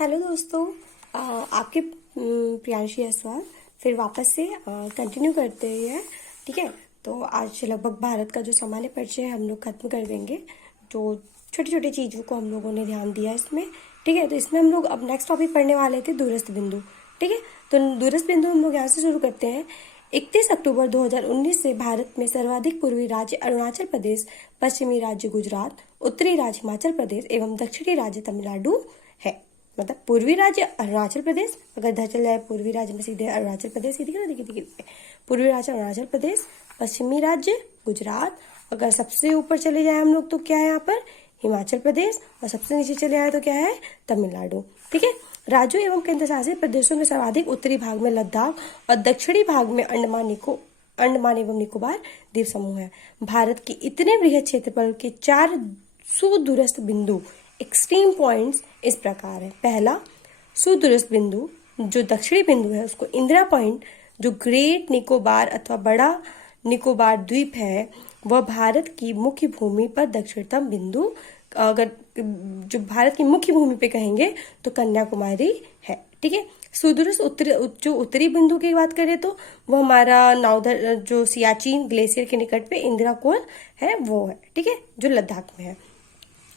Hello दोस्तों, आपके प्रियांशी अस्वाल फिर वापस से कंटिन्यू करते हैं। ठीक है, तो आज लगभग भारत का जो सामान्य परिचय है हम लोग खत्म कर देंगे। जो छोटी छोटी चीज़ों को हम लोगों ने ध्यान दिया इसमें। ठीक है, तो इसमें हम लोग अब नेक्स्ट टॉपिक पढ़ने वाले थे दूरस्थ बिंदु। ठीक है, तो दूरस्थ बिंदु हम लोग यहाँ से शुरू करते हैं। 31 अक्टूबर 2019 से भारत में सर्वाधिक पूर्वी राज्य अरुणाचल प्रदेश, पश्चिमी राज्य गुजरात, उत्तरी राज्य हिमाचल प्रदेश एवं दक्षिणी राज्य तमिलनाडु है। मतलब पूर्वी राज्य अरुणाचल प्रदेश, अगर इधर चल जाए पूर्वी राज्य में सीधे अरुणाचल प्रदेश, सीधे देखिए पूर्वी राज्य अरुणाचल प्रदेश, पश्चिमी राज्य गुजरात, अगर सबसे ऊपर चले जाए हम लोग तो क्या है यहाँ पर हिमाचल प्रदेश, और सबसे नीचे चले आए तो क्या है तमिलनाडु। ठीक है, राज्यों एवं केंद्र शासित प्रदेशों में सर्वाधिक उत्तरी भाग में लद्दाख और दक्षिणी भाग में अंडमान एवं निकोबार द्वीप समूह है। भारत के इतने बृहद क्षेत्रफल के 4 सुदूरस्थ बिंदु एक्सट्रीम पॉइंट्स इस प्रकार है। पहला सुदूरस्थ बिंदु जो दक्षिणी बिंदु है उसको इंदिरा पॉइंट, जो ग्रेट निकोबार अथवा बड़ा निकोबार द्वीप है वह भारत की मुख्य भूमि पर दक्षिणतम बिंदु, अगर जो भारत की मुख्य भूमि पे कहेंगे तो कन्याकुमारी है। ठीक है, सुदूरस्थ उत्तरी बिंदु की बात करें तो वो हमारा नाउदर जो सियाचिन ग्लेशियर के निकट पे इंदिरा कोल है वो है। ठीक है, जो लद्दाख में है।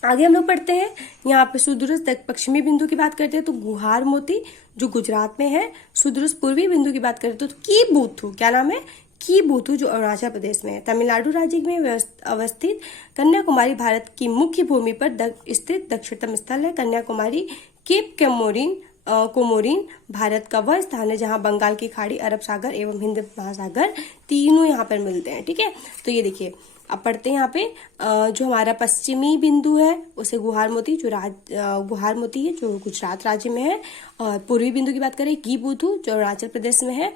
आगे हम लोग पढ़ते हैं, यहाँ पे सुदूरस्थ पश्चिमी बिंदु की बात करते हैं तो गुहार मोती जो गुजरात में है। सुदूरस्थ पूर्वी बिंदु की बात करते हैं तो कीबूथु, क्या नाम है कीबूथु, जो अरुणाचल प्रदेश में है। तमिलनाडु राज्य में अवस्थित कन्याकुमारी भारत की मुख्य भूमि पर स्थित दक्षिणतम स्थल है। कन्याकुमारी केप कोमोरिन भारत का वह स्थान है जहां बंगाल की खाड़ी, अरब सागर एवं हिंद महासागर तीनों यहाँ पर मिलते हैं। ठीक है, तो ये देखिए अब पढ़ते हैं यहाँ पे जो हमारा पश्चिमी बिंदु है उसे गुहार मोती गुहार मोती है जो गुजरात राज्य में है। और पूर्वी बिंदु की बात करें कीबूथु जो अरुणाचल प्रदेश में है।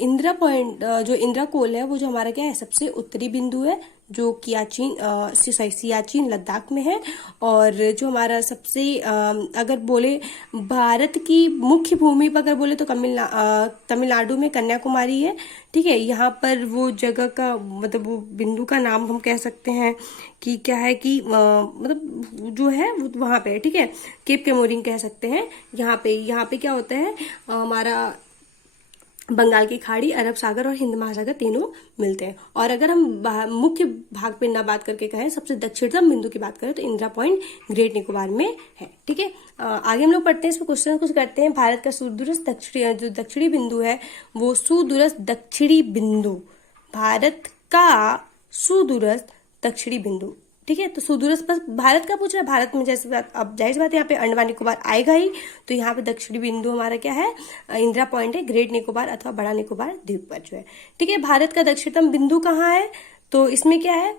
इंदिरा पॉइंट जो इंदिरा कोल है वो जो हमारा क्या है सबसे उत्तरी बिंदु है जो सियाचिन लद्दाख में है। और जो हमारा सबसे अगर बोले भारत की मुख्य भूमि पर अगर बोले तो तमिलनाडु में कन्याकुमारी है। ठीक है, यहाँ पर वो जगह का मतलब वो बिंदु का नाम हम कह सकते हैं कि क्या है कि मतलब जो है वो वहाँ पे है। ठीक है, केप कोमोरिन कह सकते हैं। यहाँ पे क्या होता है हमारा बंगाल की खाड़ी, अरब सागर और हिंद महासागर तीनों मिलते हैं। और अगर हम मुख्य भाग पे ना बात करके कहें सबसे दक्षिणतम बिंदु की बात करें तो इंदिरा पॉइंट ग्रेट निकोबार में है। ठीक है, आगे हम लोग पढ़ते हैं, इसमें क्वेश्चन कुछ करते हैं। भारत का सुदूरस्थ जो दक्षिणी बिंदु है वो सुदूरस्थ दक्षिणी बिंदु, भारत का सुदूरस्थ दक्षिणी बिंदु। ठीक है, तो सुदूरस्थ बस भारत का पूछ रहा है। भारत में जैसे बात अब जाहिर सी बात है यहाँ पे अंडमान निकोबार आएगा ही, तो यहाँ पे दक्षिणी बिंदु हमारा क्या है इंदिरा पॉइंट है, ग्रेट निकोबार अथवा बड़ा निकोबार द्वीप पर जो है। ठीक है, भारत का दक्षिणतम बिंदु कहाँ है तो इसमें क्या है,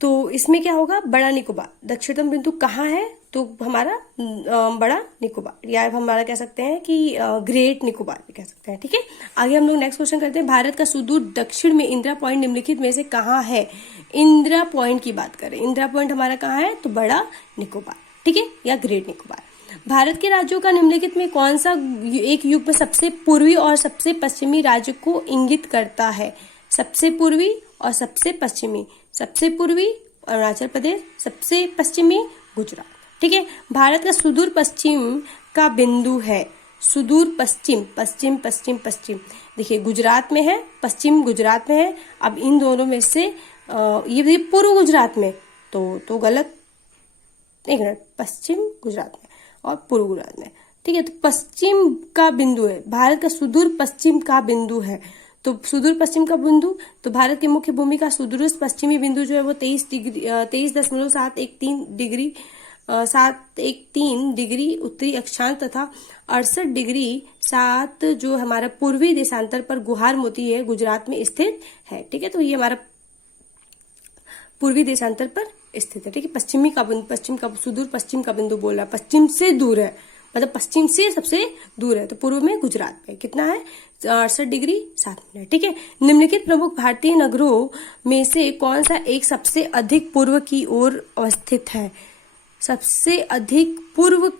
तो इसमें क्या होगा बड़ा निकोबार। दक्षिणतम बिंदु कहाँ है तो हमारा बड़ा निकोबार, या हमारा कह सकते हैं कि ग्रेट निकोबार भी कह सकते हैं। ठीक है, आगे हम लोग नेक्स्ट क्वेश्चन करते हैं। भारत का सुदूर दक्षिण में इंदिरा पॉइंट निम्नलिखित में से कहाँ है। इंदिरा पॉइंट की बात करें, इंदिरा पॉइंट हमारा कहाँ है तो बड़ा निकोबार। ठीक है, या ग्रेट निकोबार। भारत के राज्यों का निम्नलिखित में कौन सा एक युग में सबसे पूर्वी और सबसे पश्चिमी राज्य को इंगित करता है। सबसे पूर्वी और सबसे पश्चिमी, सबसे पूर्वी अरुणाचल प्रदेश, सबसे पश्चिमी गुजरात। ठीक है, भारत का सुदूर पश्चिम का बिंदु है, सुदूर पश्चिम पश्चिम पश्चिम पश्चिम देखिए गुजरात में है, पश्चिम गुजरात में है। अब इन दोनों में से ये पूर्व गुजरात में तो गलत, एक मिनट, पश्चिम गुजरात में और पूर्व गुजरात में। ठीक है, तो पश्चिम का बिंदु है, भारत का सुदूर पश्चिम का बिंदु है। तो सुदूर पश्चिम का बिंदु तो भारत की मुख्य भूमि का सुदूरस्थ पश्चिमी बिंदु जो है वो 23.713 डिग्री उत्तरी अक्षांश तथा 68.7 जो हमारा पूर्वी देशांतर पर गुहार मोती है गुजरात में स्थित है। ठीक है, तो ये हमारा पूर्वी देशांतर पर स्थित है। ठीक है, पश्चिम का सुदूर पश्चिम का बिंदु बोल रहा है, पश्चिम से दूर है, मतलब पश्चिम से सबसे दूर है। तो पूर्व में गुजरात में कितना है 68.7। ठीक है, निम्नलिखित प्रमुख भारतीय नगरों में से कौन सा एक सबसे अधिक पूर्व की ओर अवस्थित है। सबसे अधिक पूर्व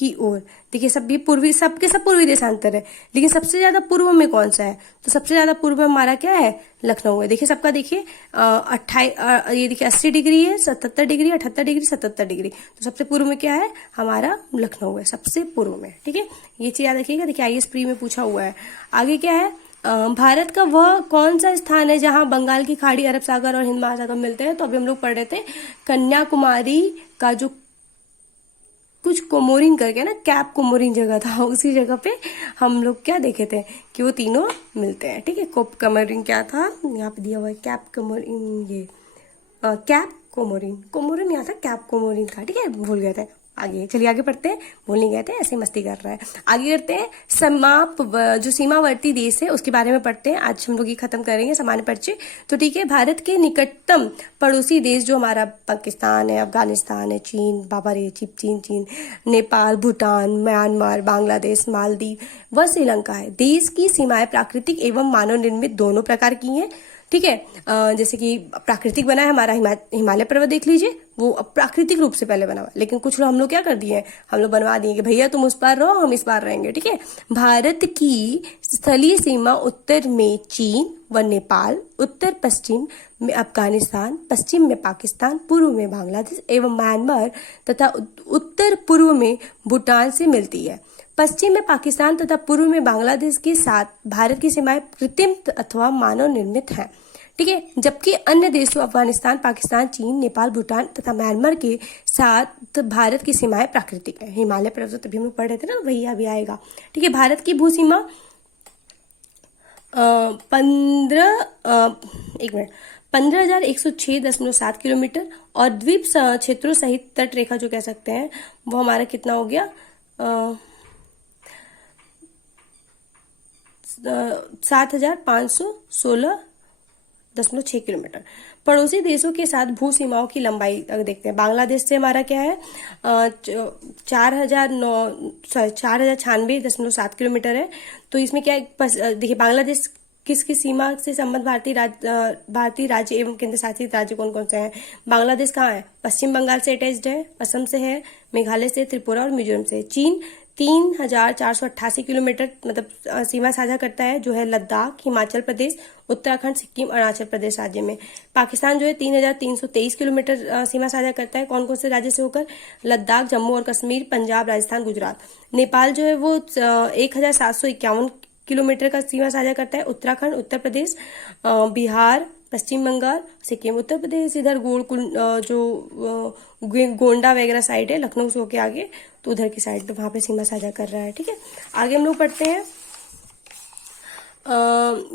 की ओर। देखिए सब ये पूर्वी, सबके सब पूर्वी देशांतर है, लेकिन सबसे ज्यादा पूर्व में कौन सा है? तो सबसे ज्यादा पूर्व में हमारा क्या है? लखनऊ है। देखिए सबका, देखिए ये देखिए 80 डिग्री है, 77 डिग्री, 78 डिग्री, 77 डिग्री। तो सबसे पूर्व में क्या है? हमारा लखनऊ है सबसे पूर्व में। ठीक है, ये चीज याद रखिएगा। देखिए IAS प्री में पूछा हुआ है। आगे क्या है? भारत का वह कौन सा स्थान है जहां बंगाल की खाड़ी, अरब सागर और हिंद महासागर मिलते हैं? तो अभी हम लोग पढ़ रहे थे कन्याकुमारी का जो कुछ कोमोरिन करके ना, कैप कोमोरिन जगह था, उसी जगह पे हम लोग क्या देखे थे कि वो तीनों मिलते हैं। ठीक है, कोप कोमोरिन क्या था, यहाँ पे दिया हुआ है कैप कोमोरिन, ये कैप कोमोरिन, कोमोरिन यहाँ था, कैप कोमोरिन था। ठीक है, भूल गए थे। आगे चलिए, आगे पढ़ते हैं, भूल नहीं गए थे, ऐसे मस्ती कर रहा है। आगे करते हैं, जो सीमावर्ती देश है उसके बारे में पढ़ते हैं। आज हम लोग ये खत्म करेंगे सामान्य परिचय। तो ठीक है, भारत के निकटतम पड़ोसी देश जो हमारा पाकिस्तान है, अफगानिस्तान है, चीन, बाबा रे चीन, नेपाल, भूटान, म्यांमार, बांग्लादेश, मालदीव व श्रीलंका है। देश की सीमाएं प्राकृतिक एवं मानव निर्मित दोनों प्रकार की हैं। ठीक है, जैसे कि प्राकृतिक बना है हमारा हिमालय पर्वत, देख लीजिए, वो प्राकृतिक रूप से पहले बना हुआ, लेकिन कुछ लोग हम लोग क्या कर दिए, हम लोग बनवा दिए कि भैया तुम उस पार रहो, हम इस पार रहेंगे। ठीक है, भारत की स्थलीय सीमा उत्तर में चीन व नेपाल, उत्तर पश्चिम में अफगानिस्तान, पश्चिम में पाकिस्तान, पूर्व में बांग्लादेश एवं म्यांमार तथा उत्तर पूर्व में भूटान से मिलती है। पश्चिम में पाकिस्तान तथा पूर्व में बांग्लादेश के साथ भारत की सीमाएं कृत्रिम अथवा मानव निर्मित हैं। ठीक है, जबकि अन्य देशों अफगानिस्तान, पाकिस्तान, चीन, नेपाल, भूटान तथा म्यांमार के साथ भारत की सीमाएं प्राकृतिक है। हिमालय पर्वत तभी हम लोग पढ़ रहे थे ना, वही अभी आएगा। ठीक है, भारत की भू सीमा 15,106.7 किलोमीटर और द्वीप क्षेत्रों सहित तट रेखा जो कह सकते हैं वो हमारा कितना हो गया, 7,516.6 किलोमीटर। पड़ोसी देशों के साथ भू सीमाओं की लंबाई अगर देखते हैं, बांग्लादेश से हमारा क्या है, 4,096.7 किलोमीटर है। तो इसमें क्या है, देखिए बांग्लादेश किसकी सीमा से संबंध, भारतीय राज्य एवं केंद्र शासित राज्य कौन कौन से हैं? बांग्लादेश कहाँ है? पश्चिम बंगाल से अटैच्ड है, असम से है, मेघालय से, त्रिपुरा और मिजोरम से। चीन 3,488 किलोमीटर मतलब सीमा साझा करता है, जो है लद्दाख, हिमाचल प्रदेश, उत्तराखंड, सिक्किम, अरुणाचल प्रदेश राज्य में। पाकिस्तान जो है 3,323 किलोमीटर सीमा साझा करता है, कौन कौन से राज्य से होकर? लद्दाख, जम्मू और कश्मीर, पंजाब, राजस्थान, गुजरात। नेपाल जो है वो 1,751 किलोमीटर का सीमा साझा करता है, उत्तराखंड, उत्तर प्रदेश, बिहार, पश्चिम बंगाल, सिक्किम। उत्तर प्रदेश इधर गोंडा वगैरह साइड है, लखनऊ से होके आगे, तो उधर की साइड पे वहां पे सीमा साझा कर रहा है। ठीक है, आगे हम लोग पढ़ते हैं।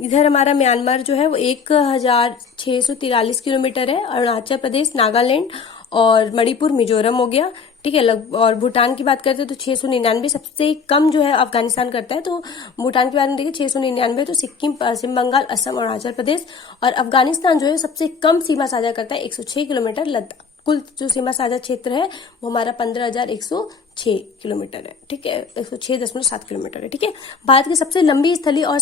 इधर हमारा म्यांमार जो है वो 1,643 किलोमीटर है, अरुणाचल प्रदेश, नागालैंड और मणिपुर, मिजोरम हो गया। ठीक है, और भूटान की बात करते हैं तो 699, सबसे कम जो है अफगानिस्तान करता है। तो भूटान के बारे में देखिए 699, तो सिक्किम, पश्चिम बंगाल, असम, अरुणाचल प्रदेश। और अफगानिस्तान जो है सबसे कम सीमा साझा करता है, 106 किलोमीटर। लद्दाख, कुल जो सीमा साझा क्षेत्र है वो हमारा 15,106 किलोमीटर है। ठीक है, 106.7 किलोमीटर है। ठीक है, भारत की सबसे लंबी स्थलीय और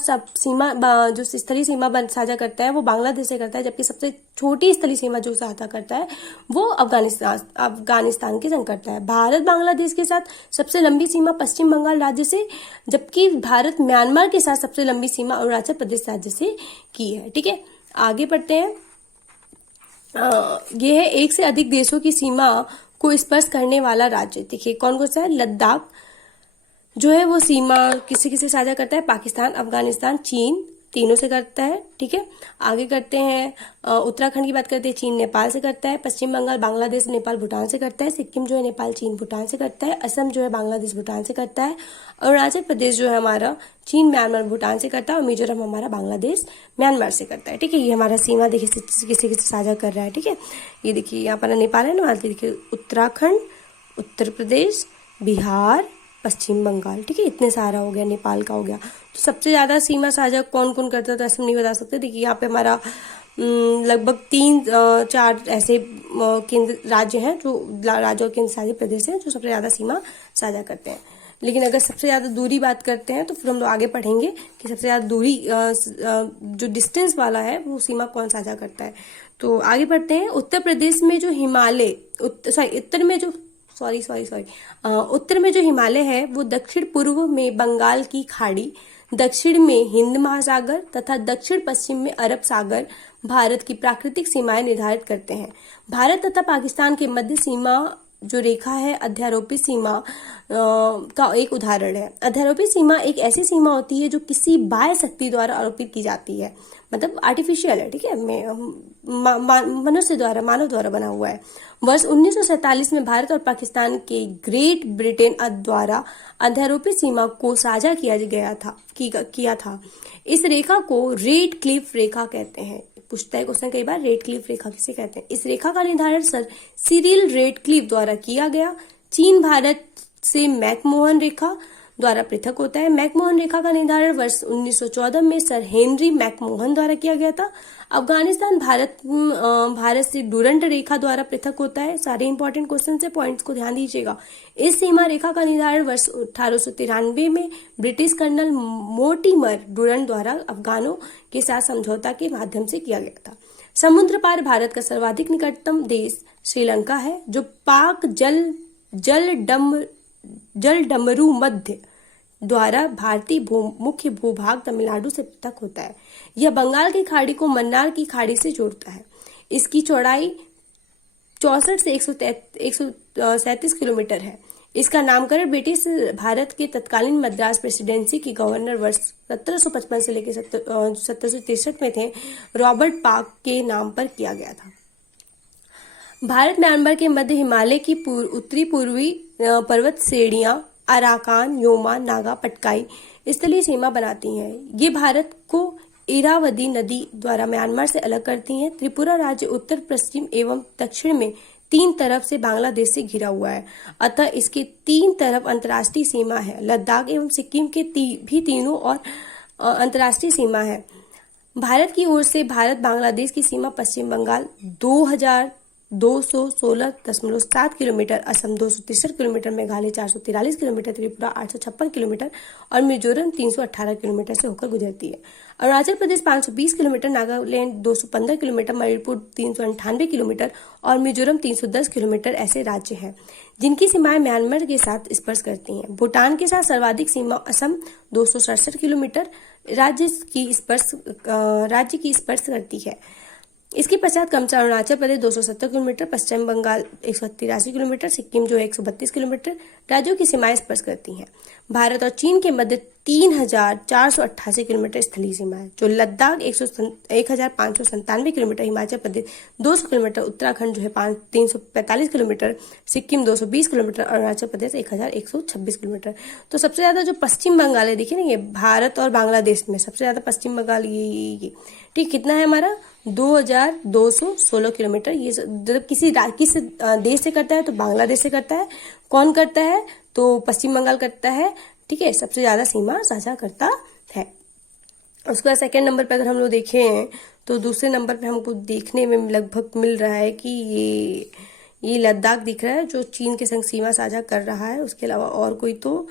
जो स्थलीय सीमा साझा करता है वो बांग्लादेश से करता है, जबकि सबसे छोटी स्थलीय सीमा जो साझा करता है वो अफगानिस्तान के संग करता है। भारत बांग्लादेश के साथ सबसे लंबी सीमा पश्चिम बंगाल राज्य से, जबकि भारत म्यांमार के साथ सबसे लंबी सीमा अरुणाचल प्रदेश राज्य से की है। ठीक है, आगे बढ़ते हैं। ये है एक से अधिक देशों की सीमा को स्पर्श करने वाला राज्य। देखिए कौन कौन सा है? लद्दाख जो है वो सीमा किसी किसी साझा करता है, पाकिस्तान, अफगानिस्तान, चीन, तीनों से करता है। ठीक है, आगे करते हैं, उत्तराखंड की बात करते हैं, चीन, नेपाल से करता है। पश्चिम बंगाल, बांग्लादेश, नेपाल, भूटान से करता है। सिक्किम जो है नेपाल, चीन, भूटान से करता है। असम जो है बांग्लादेश, भूटान से करता है। अरुणाचल प्रदेश जो है हमारा चीन, म्यांमार, भूटान से करता है। और मिजोरम हमारा बांग्लादेश, म्यांमार से करता है। ठीक है, ये हमारा सीमा देखिए किसी किसी साझा कर रहा है। ठीक है, ये देखिए यहाँ पर नेपाल है ना, देखिए उत्तराखंड, उत्तर प्रदेश, बिहार, पश्चिम बंगाल। ठीक है, इतने सारा हो गया, नेपाल का हो गया। तो सबसे ज्यादा सीमा साझा कौन कौन करता है तो ऐसे नहीं बता सकते। देखिए यहाँ पे हमारा लगभग 3-4 ऐसे केंद्र राज्य हैं, जो राज्य और केंद्र शासित प्रदेश हैं जो सबसे ज्यादा सीमा साझा करते हैं। लेकिन अगर सबसे ज्यादा दूरी बात करते हैं तो फिर हम लोग आगे पढ़ेंगे कि सबसे ज्यादा दूरी जो डिस्टेंस वाला है वो सीमा कौन साझा करता है। तो आगे पढ़ते हैं। उत्तर प्रदेश में जो उत्तर में जो हिमालय है वो दक्षिण पूर्व में बंगाल की खाड़ी, दक्षिण में हिंद महासागर तथा दक्षिण पश्चिम में अरब सागर भारत की प्राकृतिक सीमाएं निर्धारित करते हैं। भारत तथा पाकिस्तान के मध्य सीमा जो रेखा है अध्यारोपित सीमा का एक उदाहरण है। अध्यारोपित सीमा एक ऐसी सीमा होती है जो किसी बाह्य शक्ति द्वारा आरोपित की जाती है, मतलब आर्टिफिशियल है, ठीक है, मनुष्य द्वारा, मानव द्वारा बना हुआ है। वर्ष 1947 में भारत और पाकिस्तान के ग्रेट ब्रिटेन द्वारा अध्यारोपित सीमा को साझा किया था। इस रेखा को रेड क्लिफ रेखा कहते हैं। पूछता है क्वेश्चन कई बार, रेड क्लिफ रेखा किसे कहते हैं। इस रेखा का निर्धारण सर सिरिल रेड क्लिफ द्वारा किया गया। चीन भारत से मैकमोहन रेखा द्वारा पृथक होता है। मैकमोहन रेखा का निर्धारण वर्ष 1914 में सर हेनरी मैकमोहन द्वारा किया गया था। अफगानिस्तान भारत से डूरंट रेखा द्वारा पृथक होता है। सारे इंपॉर्टेंट क्वेश्चन से पॉइंट्स को ध्यान दीजिएगा। इस सीमा रेखा का निर्धारण वर्ष 1893 में ब्रिटिश कर्नल मोर्टिमर डूरंट द्वारा अफगानों के साथ समझौता के माध्यम से किया गया था। समुद्र पार भारत का सर्वाधिक निकटतम देश श्रीलंका है, जो पाक जल डमरू मध्य द्वारा भारतीय मुख्य भूभाग तमिलनाडु से पृथक होता है। यह बंगाल की खाड़ी को मन्नार की खाड़ी से जोड़ता है। इसकी चौड़ाई 64 से 137 किलोमीटर है। इसका नामकरण ब्रिटिश भारत के तत्कालीन मद्रास प्रेसिडेंसी के गवर्नर वर्ष 1755 से लेकर 1763 में थे रॉबर्ट पार्क के नाम पर किया गया था। भारत म्यांमार के मध्य हिमालय की उत्तरी पूर्वी पर्वत श्रेणियां अराकान, योमा, नागा, पटकाई स्थलीय सीमा बनाती हैं। ये भारत को इरावदी नदी द्वारा म्यांमार से अलग करती हैं। त्रिपुरा राज्य उत्तर पश्चिम एवं दक्षिण में 3 तरफ से बांग्लादेश से घिरा हुआ है, अतः इसके 3 तरफ अंतर्राष्ट्रीय सीमा है। लद्दाख एवं सिक्किम के भी तीनों और अंतर्राष्ट्रीय सीमा है। भारत की ओर से भारत बांग्लादेश की सीमा Paschim Bangal 2216.7 kilometre, Assam 263 kilometre, Meghalaya 443 kilometre, Tripura 856 kilometre और मिजोरम 318 किलोमीटर से होकर गुजरती है। Arunachal Pradesh 520 kilometre, Nagaland 215 kilometre, Manipur 398 kilometre और मिजोरम 310 किलोमीटर ऐसे राज्य हैं जिनकी सीमाएं म्यांमार के साथ स्पर्श करती हैं। भूटान के साथ सर्वाधिक सीमा असम 267 किलोमीटर राज्य की स्पर्श करती है। इसके पश्चात क्रमशः अरुणाचल प्रदेश 270 किलोमीटर, पश्चिम बंगाल 183 किलोमीटर, सिक्किम जो है 132 किलोमीटर राज्यों की सीमाएं स्पर्श करती हैं। भारत और चीन के मध्य 3488 किलोमीटर स्थलीय सीमा है, जो लद्दाख 1597 किलोमीटर, हिमाचल प्रदेश 200 किलोमीटर, उत्तराखंड जो है 345 kilometre, Sikkim 220 kilometre, Arunachal Pradesh 1126 kilometre. तो सबसे ज्यादा जो पश्चिम बंगाल है, देखिए ना, ये भारत और बांग्लादेश में सबसे ज्यादा पश्चिम बंगाल ये ठीक कितना है हमारा 2216 किलोमीटर। ये जब किस देश से करता है तो बांग्लादेश से करता है। कौन करता है तो पश्चिम बंगाल करता है, ठीक है, सबसे ज्यादा सीमा साझा करता है। उसके बाद सेकेंड नंबर पे अगर हम लोग देखें तो दूसरे नंबर पे हमको देखने में लगभग मिल रहा है कि ये लद्दाख दिख रहा है जो चीन के संग सीमा साझा कर रहा है। उसके अलावा और कोई तो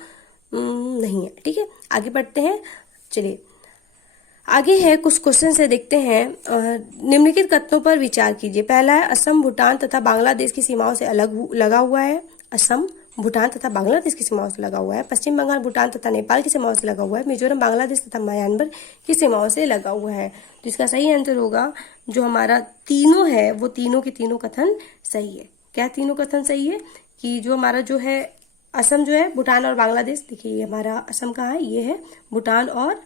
नहीं है, ठीक है। आगे बढ़ते हैं, चलिए आगे है कुछ क्वेश्चन से देखते हैं। निम्नलिखित कथनों पर विचार कीजिए। पहला है असम भूटान तथा बांग्लादेश की सीमाओं से अलग लगा हुआ है। असम भूटान तथा बांग्लादेश की सीमाओं से लगा हुआ है। पश्चिम बंगाल भूटान तथा नेपाल की सीमाओं से लगा हुआ है। मिजोरम बांग्लादेश तथा म्यांमार की सीमाओं से लगा हुआ है। तो इसका सही आंसर होगा जो हमारा तीनों है वो तीनों के तीनों कथन सही है। क्या तीनों कथन सही है कि जो हमारा जो है असम जो है भूटान और बांग्लादेश, देखिए हमारा असम कहाँ है, ये है भूटान और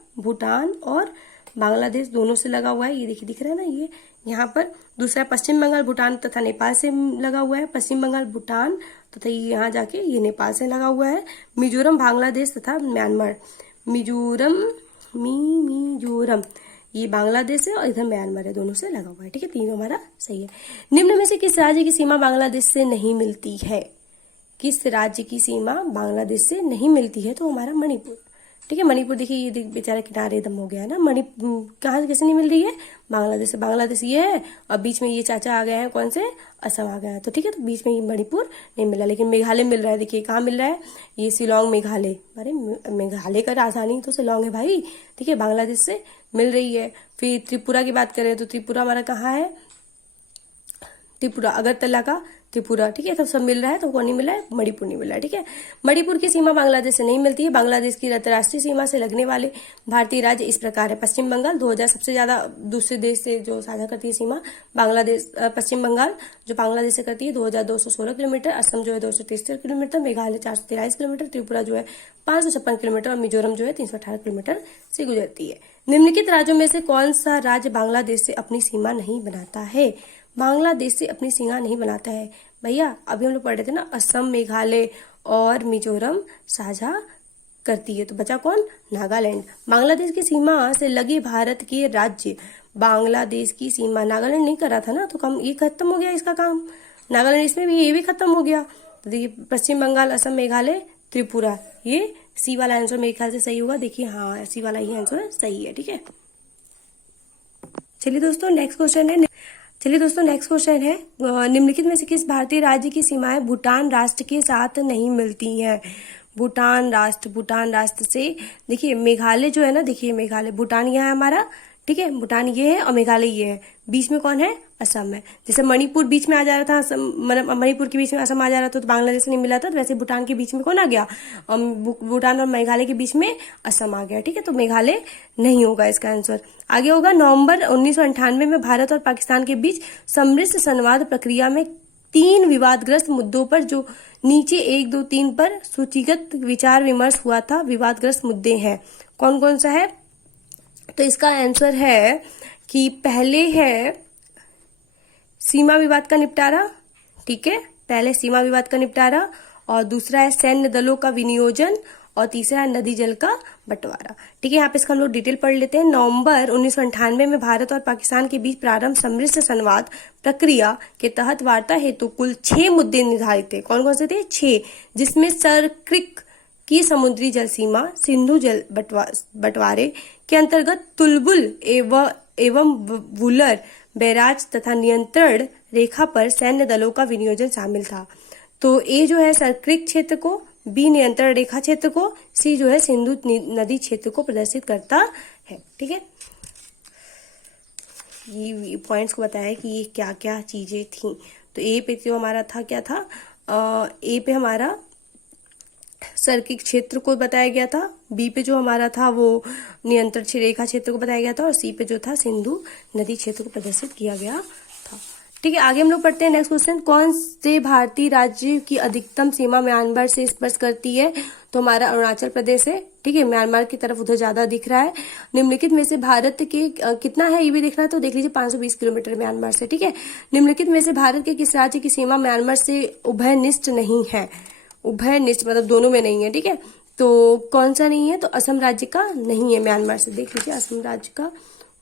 बांग्लादेश दोनों से लगा हुआ है। ये देखिए दिख रहा है ना, ये यहाँ पर। दूसरा पश्चिम बंगाल भूटान तथा नेपाल से लगा हुआ है। पश्चिम बंगाल भूटान तथा ये यहाँ जाके ये नेपाल से लगा हुआ है। मिजोरम बांग्लादेश तथा म्यांमार, मिजोरम ये बांग्लादेश है और इधर म्यांमार है, दोनों से लगा हुआ है, ठीक है। तीनों हमारा सही है। निम्न में से किस राज्य की सीमा बांग्लादेश से नहीं मिलती है? किस राज्य की सीमा बांग्लादेश से नहीं मिलती है? तो हमारा मणिपुर, ठीक है। मणिपुर देखिए ये बेचारा किनारे एकदम हो गया है ना। कहाँ से कैसे नहीं मिल रही है? बांग्लादेश से। बांग्लादेश ये है और बीच में ये चाचा आ गए हैं, कौन से? असम आ गया है, तो ठीक है। तो बीच में ये मणिपुर नहीं मिला, लेकिन मेघालय मिल रहा है। देखिए कहाँ मिल रहा है, ये शिलोंग मेघालय। अरे मेघालय का राजधानी तो शिलोंग है भाई, ठीक है। बांग्लादेश से मिल रही है। फिर त्रिपुरा की बात करें तो त्रिपुरा हमारा कहाँ है? त्रिपुरा अगरतला का त्रिपुरा, ठीक है। तो सब मिल रहा है, तो कौन नहीं मिला है, मणिपुर नहीं मिला है, ठीक है। मणिपुर की सीमा बांग्लादेश से नहीं मिलती है। बांग्लादेश की अंतर्राष्ट्रीय सीमा से लगने वाले भारतीय राज्य इस प्रकार है। पश्चिम बंगाल 2000 सबसे ज्यादा दूसरे देश से जो साझा करती है सीमा बांग्लादेश, पश्चिम बंगाल जो बांग्लादेश से करती है 2216 किलोमीटर, असम जो है 273 किलोमीटर, मेघालय 423 किलोमीटर, त्रिपुरा जो है 556 किलोमीटर और मिजोरम जो है 318 किलोमीटर से गुजरती है। निम्नलिखित राज्यों में से कौन सा राज्य बांग्लादेश से अपनी सीमा नहीं बनाता है? बांग्लादेश से अपनी सीमा नहीं बनाता है भैया, अभी हम लोग पढ़ रहे थे ना, असम, मेघालय और मिजोरम साझा करती है। तो बचा कौन? नागालैंड। बांग्लादेश की सीमा से लगे भारत के राज्य, बांग्लादेश की सीमा नागालैंड नहीं कर रहा था ना, तो काम ये खत्म हो गया इसका काम, नागालैंड इसमें भी ये भी खत्म हो गया। तो देखिए पश्चिम बंगाल, असम, मेघालय, त्रिपुरा, ये सी वाला आंसर मेरे ख्याल से सही होगा। देखिए हाँ, सी वाला ही आंसर सही है, ठीक है। चलिए दोस्तों नेक्स्ट क्वेश्चन है निम्नलिखित में से किस भारतीय राज्य की सीमाएं भूटान राष्ट्र के साथ नहीं मिलती हैं? भूटान राष्ट्र से देखिए मेघालय जो है ना, देखिए मेघालय, भूटान यहाँ है हमारा, ठीक है, भूटान ये है और मेघालय ये है, बीच में कौन है? असम है। जैसे मणिपुर बीच में आ जा रहा था, मणिपुर के बीच में असम आ जा रहा था तो बांग्लादेश से नहीं मिला था, तो वैसे भूटान के बीच में कौन आ गया? भूटान और मेघालय के बीच में असम आ गया, ठीक है। तो मेघालय नहीं होगा इसका आंसर। आगे होगा नवंबर 1998 में भारत और पाकिस्तान के बीच समृद्ध संवाद प्रक्रिया में 3 विवादग्रस्त मुद्दों पर जो नीचे 1, 2, 3 पर सूचीगत विचार विमर्श हुआ था, विवादग्रस्त मुद्दे हैं, कौन कौन सा है? तो इसका आंसर है कि पहले है सीमा विवाद का निपटारा, ठीक है, पहले सीमा विवाद का निपटारा, और दूसरा है सैन्य दलों का विनियोजन, और तीसरा है नदी जल का बंटवारा, ठीक है। यहाँ पे इसका हम लोग डिटेल पढ़ लेते हैं। नवंबर 1998 में भारत और पाकिस्तान के बीच प्रारंभ समृद्ध संवाद प्रक्रिया के तहत वार्ता हेतु कुल 6 मुद्दे निर्धारित थे। कौन कौन से थे? 6, जिसमें सरक्रिक की समुद्री जल सीमा, सिंधु जल बंटवारे के अंतर्गत तुलबुल एवं वुलर बैराज तथा नियंत्रण रेखा पर सैन्य दलों का विनियोजन शामिल था। तो ए जो है सरक्रिक क्षेत्र को, बी नियंत्रण रेखा क्षेत्र को, सी जो है सिंधु नदी क्षेत्र को प्रदर्शित करता है, ठीक है। ये पॉइंट्स को बताया कि ये क्या क्या चीजें थी। तो ए पे जो हमारा था क्या था, ए पे हमारा सर्किक क्षेत्र को बताया गया था, बी पे जो हमारा था वो नियंत्रण रेखा क्षेत्र को बताया गया था, और सी पे जो था सिंधु नदी क्षेत्र को प्रदर्शित किया गया था, ठीक है। आगे हम लोग पढ़ते हैं नेक्स्ट क्वेश्चन। कौन से भारतीय राज्य की अधिकतम सीमा म्यांमार से स्पर्श करती है? तो हमारा अरुणाचल प्रदेश है, ठीक है, म्यांमार की तरफ उधर ज्यादा दिख रहा है। निम्नलिखित में से भारत के कितना है ये भी देखना है, तो देख लीजिए 520 किलोमीटर म्यांमार से, ठीक है। निम्नलिखित में से भारत के किस राज्य की सीमा म्यांमार से उभयनिष्ठ नहीं है? उभयनिष्ठ मतलब दोनों में नहीं है, ठीक है। तो कौन सा नहीं है? तो असम राज्य का नहीं है म्यांमार से, देख लीजिए असम राज्य का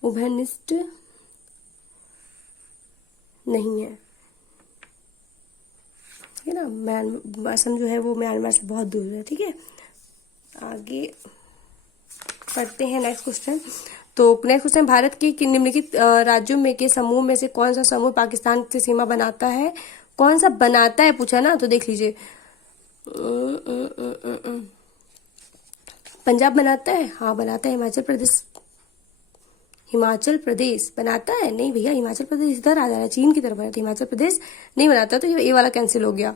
उभयनिष्ठ नहीं है, ठीक है ना। असम जो है वो म्यांमार से बहुत दूर है, ठीक है। आगे पढ़ते हैं नेक्स्ट क्वेश्चन। तो नेक्स्ट क्वेश्चन, भारत के निम्नलिखित राज्यों में के समूह में से कौन सा समूह पाकिस्तान से सीमा बनाता है? कौन सा बनाता है पूछा ना, तो देख लीजिए पंजाब बनाता है, हाँ बनाता है। हिमाचल प्रदेश बनाता है? नहीं भैया, हिमाचल प्रदेश इधर आ जा रहा है, चीन की तरफ है, हिमाचल प्रदेश नहीं बनाता, तो ये वाला कैंसिल हो गया।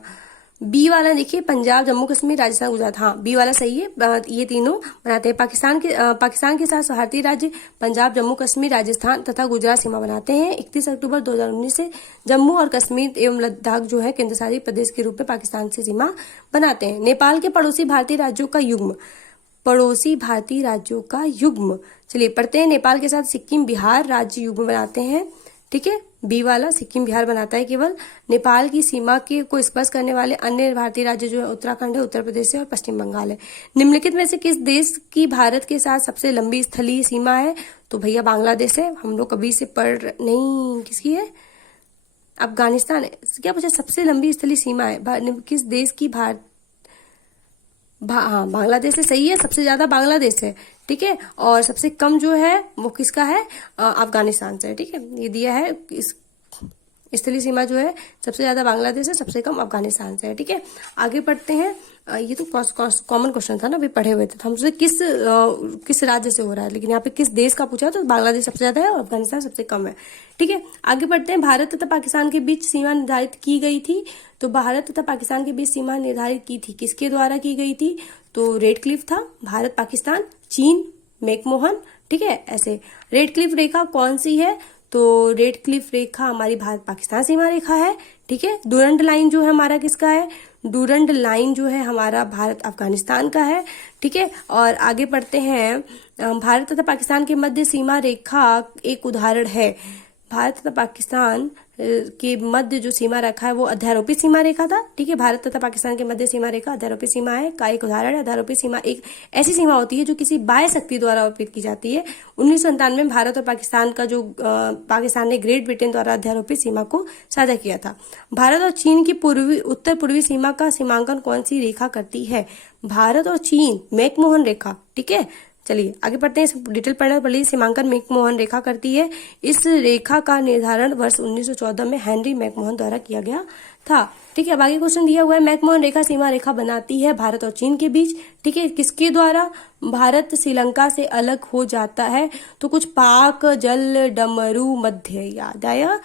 बी वाला देखिए पंजाब, जम्मू कश्मीर, राजस्थान, गुजरात, हाँ बी वाला सही है, ये तीनों बनाते हैं। पाकिस्तान के साथ भारतीय राज्य पंजाब, जम्मू कश्मीर, राजस्थान तथा गुजरात सीमा बनाते हैं। 31 अक्टूबर 2019 से जम्मू और कश्मीर एवं लद्दाख जो है केंद्र शासित प्रदेश के रूप में पाकिस्तान से सीमा बनाते हैं। नेपाल के पड़ोसी भारतीय राज्यों का युग्म, चलिए पढ़ते हैं। नेपाल के साथ सिक्किम, बिहार राज्य युग्म बनाते हैं, ठीक है। बी वाला सिक्किम बिहार बनाता है केवल। नेपाल की सीमा के को स्पर्श करने वाले अन्य भारतीय राज्य जो है उत्तराखंड है, उत्तर प्रदेश है और पश्चिम बंगाल है। निम्नलिखित में से किस देश की भारत के साथ सबसे लंबी स्थलीय सीमा है? तो भैया बांग्लादेश है, हम लोग कभी से पढ़ नहीं, किसकी है? अफगानिस्तान है। क्या पूछा? सबसे लंबी स्थलीय सीमा है किस देश की? हाँ बांग्लादेश से, सही है, सबसे ज्यादा बांग्लादेश है, ठीक है, और सबसे कम जो है वो किसका है? अफगानिस्तान से, ठीक है। ये दिया है इस स्थलीय सीमा जो है सबसे ज्यादा बांग्लादेश है, सबसे कम अफगानिस्तान से है। ठीक है, आगे पढ़ते हैं। ये तो कॉमन क्वेश्चन था ना, अभी पढ़े हुए थे, तो हमसे किस राज्य से हो रहा है, लेकिन यहाँ पे किस देश का पूछा, तो बांग्लादेश सबसे ज्यादा है और अफगानिस्तान सबसे कम है। ठीक है, आगे बढ़ते हैं। भारत तथा पाकिस्तान के बीच सीमा निर्धारित की गई थी, तो भारत तथा पाकिस्तान के बीच सीमा निर्धारित की थी, किसके द्वारा की गई थी, तो रेड क्लिफ था। भारत, पाकिस्तान, चीन, मैकमोहन। ठीक है, ऐसे रेड क्लिफ रेखा कौन सी है, तो रेड क्लिफ रेखा हमारी भारत पाकिस्तान सीमा रेखा है। ठीक है, डूरंड लाइन जो है हमारा किसका है, डूरंड लाइन जो है हमारा भारत अफगानिस्तान का है। ठीक है, और आगे पढ़ते हैं। भारत तथा पाकिस्तान के मध्य सीमा रेखा एक उदाहरण है। भारत तथा पाकिस्तान के मध्य जो सीमा रेखा है वो अध्यारोपित सीमा रेखा था। ठीक है, भारत तथा पाकिस्तान के मध्य सीमा रेखा अध्यारोपित सीमा है का एक उदाहरण है। अध्यारोपित सीमा एक ऐसी सीमा होती है जो किसी बाह्य शक्ति द्वारा आरोपित की जाती है। 1997 में भारत और पाकिस्तान का जो पाकिस्तान ने ग्रेट ब्रिटेन द्वारा अध्यारोपित सीमा को साझा किया था। भारत और चीन की उत्तर पूर्वी सीमा का सीमांकन कौन सी रेखा करती है, भारत और चीन, मैकमोहन रेखा। ठीक है, चलिए आगे पढ़ते हैं। इस डिटेल पढ़ने पड़ेगी। सीमांकन मैकमोहन रेखा करती है। इस रेखा का निर्धारण वर्ष 1914 में हेनरी मैकमोहन द्वारा किया गया था। ठीक है, अब आगे क्वेश्चन दिया हुआ है। मैकमोहन रेखा सीमा रेखा बनाती है भारत और चीन के बीच। ठीक है, किसके द्वारा, भारत श्रीलंका से अलग हो जाता है, तो कुछ पाक, जल, डमरू, मध्य, याद आया।